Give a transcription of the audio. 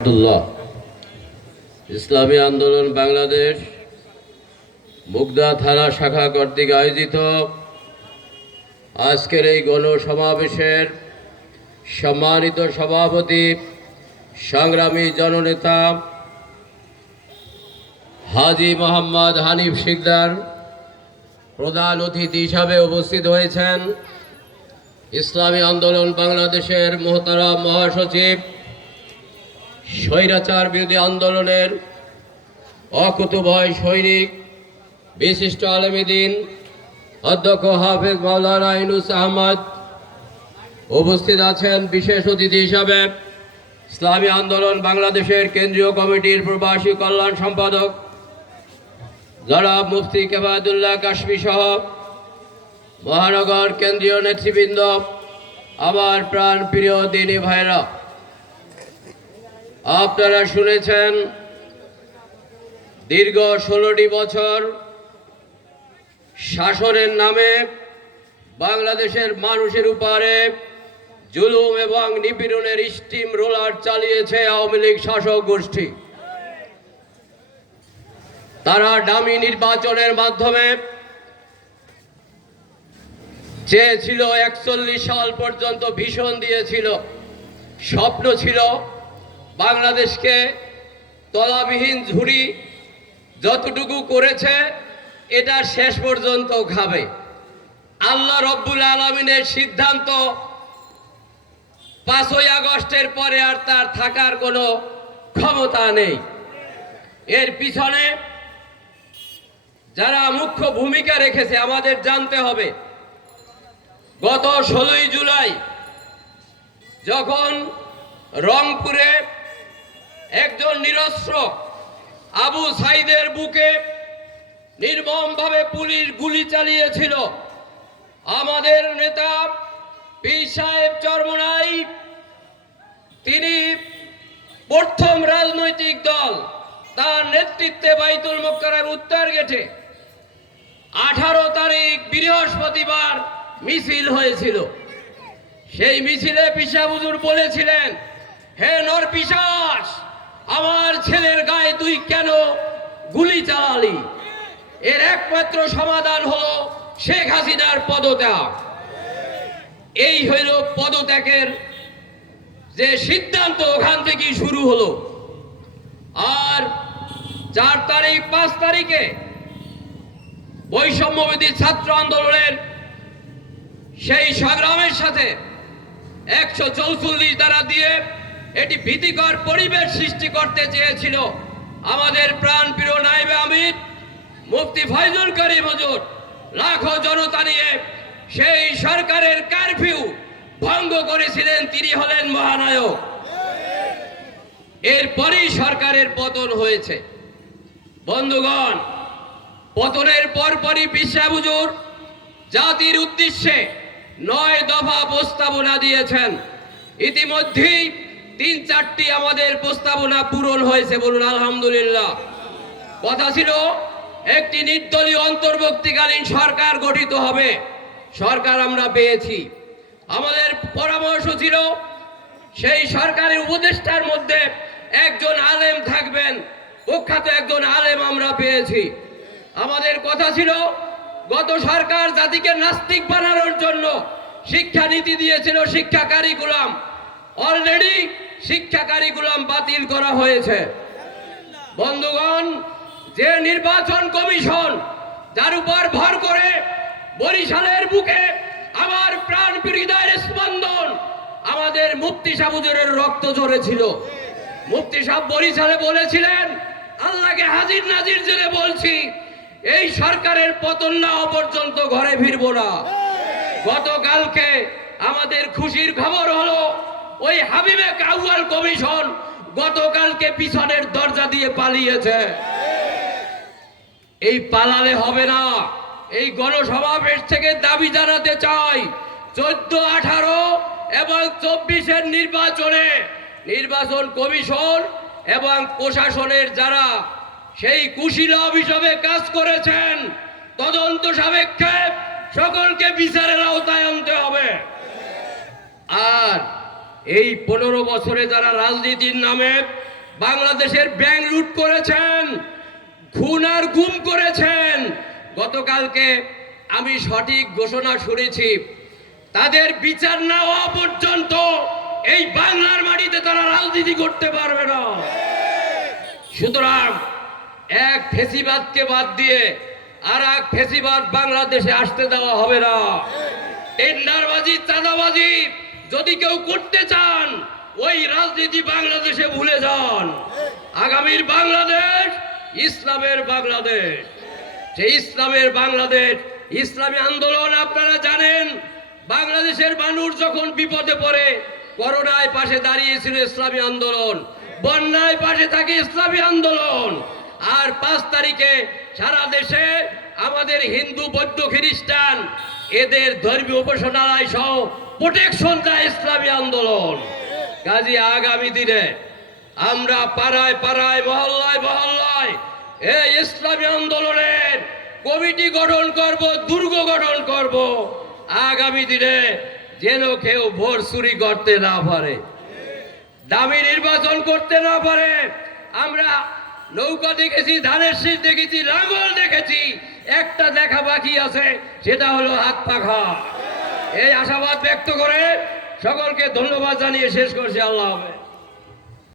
আব্দুল্লাহ ইসলামী আন্দোলন বাংলাদেশ মুগদা থানা শাখা কর্তৃক আয়োজিত আজকের এই গণসমাবেশের সম্মানিত সভাপতি সংগ্রামী জননেতা হাজী মোহাম্মদ হানিফ শিকদার প্রধান অতিথি হিসাবে উপস্থিত হয়েছেন। ইসলামী আন্দোলন বাংলাদেশের মোহতারাম মহাসচিব, স্বৈরাচার বিরোধী আন্দোলনের অকুতোভয় সৈনিক, বিশিষ্ট আলেমে দ্বীন অধ্যক্ষ হাফেজ মাওলানা ইউনুস আহমদ। উপস্থিত আছেন বিশেষ অতিথি হিসাবে ইসলামী আন্দোলন বাংলাদেশের কেন্দ্রীয় কমিটির প্রবাসী কল্যাণ সম্পাদক জনাব মুফতি কেফায়েতুল্লাহ কাশফি সহ মহানগর কেন্দ্রীয় নেতৃবৃন্দ, আমার প্রাণ প্রিয় দ্বীনী ভাইরা, আপনারা শুনেছেন দীর্ঘ 16টি বছর শাসনের নামে বাংলাদেশের মানুষের উপরে জুলুম এবং নিপীড়নের স্টিম রোলার চালিয়েছে আওয়ামী লীগ শাসক গোষ্ঠী। তারা ডামি নির্বাচনের মাধ্যমে চেয়েছিল 41 সাল পর্যন্ত ভীষণ দিয়েছিল, স্বপ্ন ছিল বাংলাদেশকে তলাবিহীন ঝুড়ি যতটুকু করেছে এটা শেষ পর্যন্ত খাবে। আল্লাহ রব্বুল আলামিনের সিদ্ধান্ত 5ই আগস্টের পরে আর তার থাকার কোনো ক্ষমতা নেই। এর পিছনে যারা মুখ্য ভূমিকা রেখেছে আমাদের জানতে হবে, গত 16ই জুলাই যখন রংপুরে একজন নিরস্ত্র আবু সাইদের বুকে নির্মমভাবে পুলিশ গুলি চালিয়েছিল, আমাদের নেতা পীর সাহেব চরমোনাই তিনি প্রথম রাজনৈতিক দল তার নেতৃত্বে বাইতুল মোকাররমের উত্তর গেটে 18 তারিখ বৃহস্পতিবার মিছিল হয়েছিল। সেই মিছিলে পিসা হুজুর বলেছিলেন, হে নর পিশাচ, আমার ছেলের গায়ে তুই কেন গুলি চালালি? এর একমাত্র সমাধান হলো শেখ হাসিনার পদত্যাগ। এই হইল পদত্যাগের যে সিদ্ধান্ত, ওখান থেকেই শুরু হলো। আর 4 তারিখ 5 তারিখে বৈষম্যবিরোধী ছাত্র আন্দোলনের সেই সংগ্রামের সাথে 144 ধারা দিয়ে এটি ভীতিকর পরিবেশ সৃষ্টি করতে চেয়েছিল আমাদের প্রাণপ্রিয় নায়েবে আমির মুফতি ফয়জুল করিম হুজুর। লাখো জনতা নিয়ে সেই সরকারের কারফিউ ভঙ্গ করেছিলেন, তিনি হলেন মহানায়ক। এরপরই সরকারের পতন হয়েছে। বন্ধুগণ, পতনের পরপরই পিসা হুজুর জাতির উদ্দেশ্যে 9 দফা প্রস্তাবনা দিয়েছেন। ইতিমধ্যেই 3-4টি আমাদের প্রস্তাবনা পূরণ হয়েছে, বলুন আলহামদুলিল্লাহ। কথা ছিল একটি নির্দলীয় অন্তর্বর্তীকালীন সরকার গঠিত হবে, সরকার আমরা পেয়েছি। আমাদের পরামর্শ ছিল সেই সরকারের উপদেষ্টার মধ্যে একজন আলেম থাকবেন, প্রখ্যাত একজন আলেম আমরা পেয়েছি। আমাদের কথা ছিল গত সরকার জাতিকে নাস্তিক বানানোর জন্য শিক্ষা নীতি দিয়েছিল, শিক্ষা কারিকুলাম, অলরেডি শিক্ষা কারিকুলাম বাতিল করা হয়েছে। বন্ধুগণ, যে নির্বাচন কমিশন যার উপর ভর করে বরিশালের বুকে আমার প্রাণ হৃদয়ের স্পন্দন আমাদের মুফতি সাহেব হুজুরের রক্ত ঝরেছিল। মুফতি সাহেব বরিশালে বলেছিলেন, আল্লাহকে হাজির নাজির জেনে বলছি, এই সরকারের পতন না হওয়া পর্যন্ত ঘরে ফিরব না। গতকালকে আমাদের খুশির খবর হলো ওই হাবিবে কাউয়াল কমিশন গতকালকে পিছনের দরজা দিয়ে পালিয়েছে। এই পালালে হবে না। এই গণসমাবেশ থেকে দাবি জানাতে চাই, 14, 18 এবং 24-এর নির্বাচন কমিশন এবং প্রশাসনের যারা সেই কুশীলব হিসাবে কাজ করেছেন, তদন্ত সাপেক্ষে সকলকে বিচারের আওতায় আনতে হবে। আর এই 15 বছরে যারা রাজনীতির নামে বাংলাদেশের ব্যাংক লুট করেছেন, খুন আর গুম করেছেন। গতকালকে আমি সঠিক ঘোষণা শুনেছি, তাদের বিচার না হওয়া পর্যন্ত এই বাংলার মাটিতে তারা রাজনীতি করতে পারবে না। সুতরাং এক ফেসিবাদকে বাদ দিয়ে আর এক ফেসিবাদ বাংলাদেশে আসতে দেওয়া হবে না। টেন্ডারবাজি, চাঁদাবাজি যদি কেউ করতে চান, ওই রাজনীতি বাংলাদেশে ভুলে যান। আগামীর বাংলাদেশ ইসলামের বাংলাদেশ। সেই ইসলামের বাংলাদেশ, ইসলামী আন্দোলন আপনারা জানেন, বাংলাদেশের মানুষ যখন বিপদে পড়ে, করোনায় পাশে দাঁড়িয়েছিল ইসলামী আন্দোলন, বন্যায় পাশে থাকে ইসলামী আন্দোলন। আর 5 তারিখে সারা দেশে আমাদের হিন্দু, বৌদ্ধ, খ্রিস্টান এদের ধর্মীয় উপাসনালয় সহ প্রোটেকশন দেয় ইসলামী আন্দোলন। কাজী আগামী দিনে আমরা পাড়ায় পাড়ায়, মহল্লায় মহল্লায় এই ইসলামী আন্দোলনের কমিটি গঠন করব, দুর্গ গঠন করব। আগামী দিনে যেন কেউ ভোট চুরি করতে না পারে, দামি নির্বাচন করতে না পারে। আমরা নৌকা দেখেছি, ধানের শীষ দেখেছি, লাঙ্গল দেখেছি, একটা দেখা বাকি আছে, সেটা হলো হাত পাখা। এই আশাবাদ ব্যক্ত করে সকলকে ধন্যবাদ জানিয়ে শেষ করছি। আল্লাহ হাফেজ।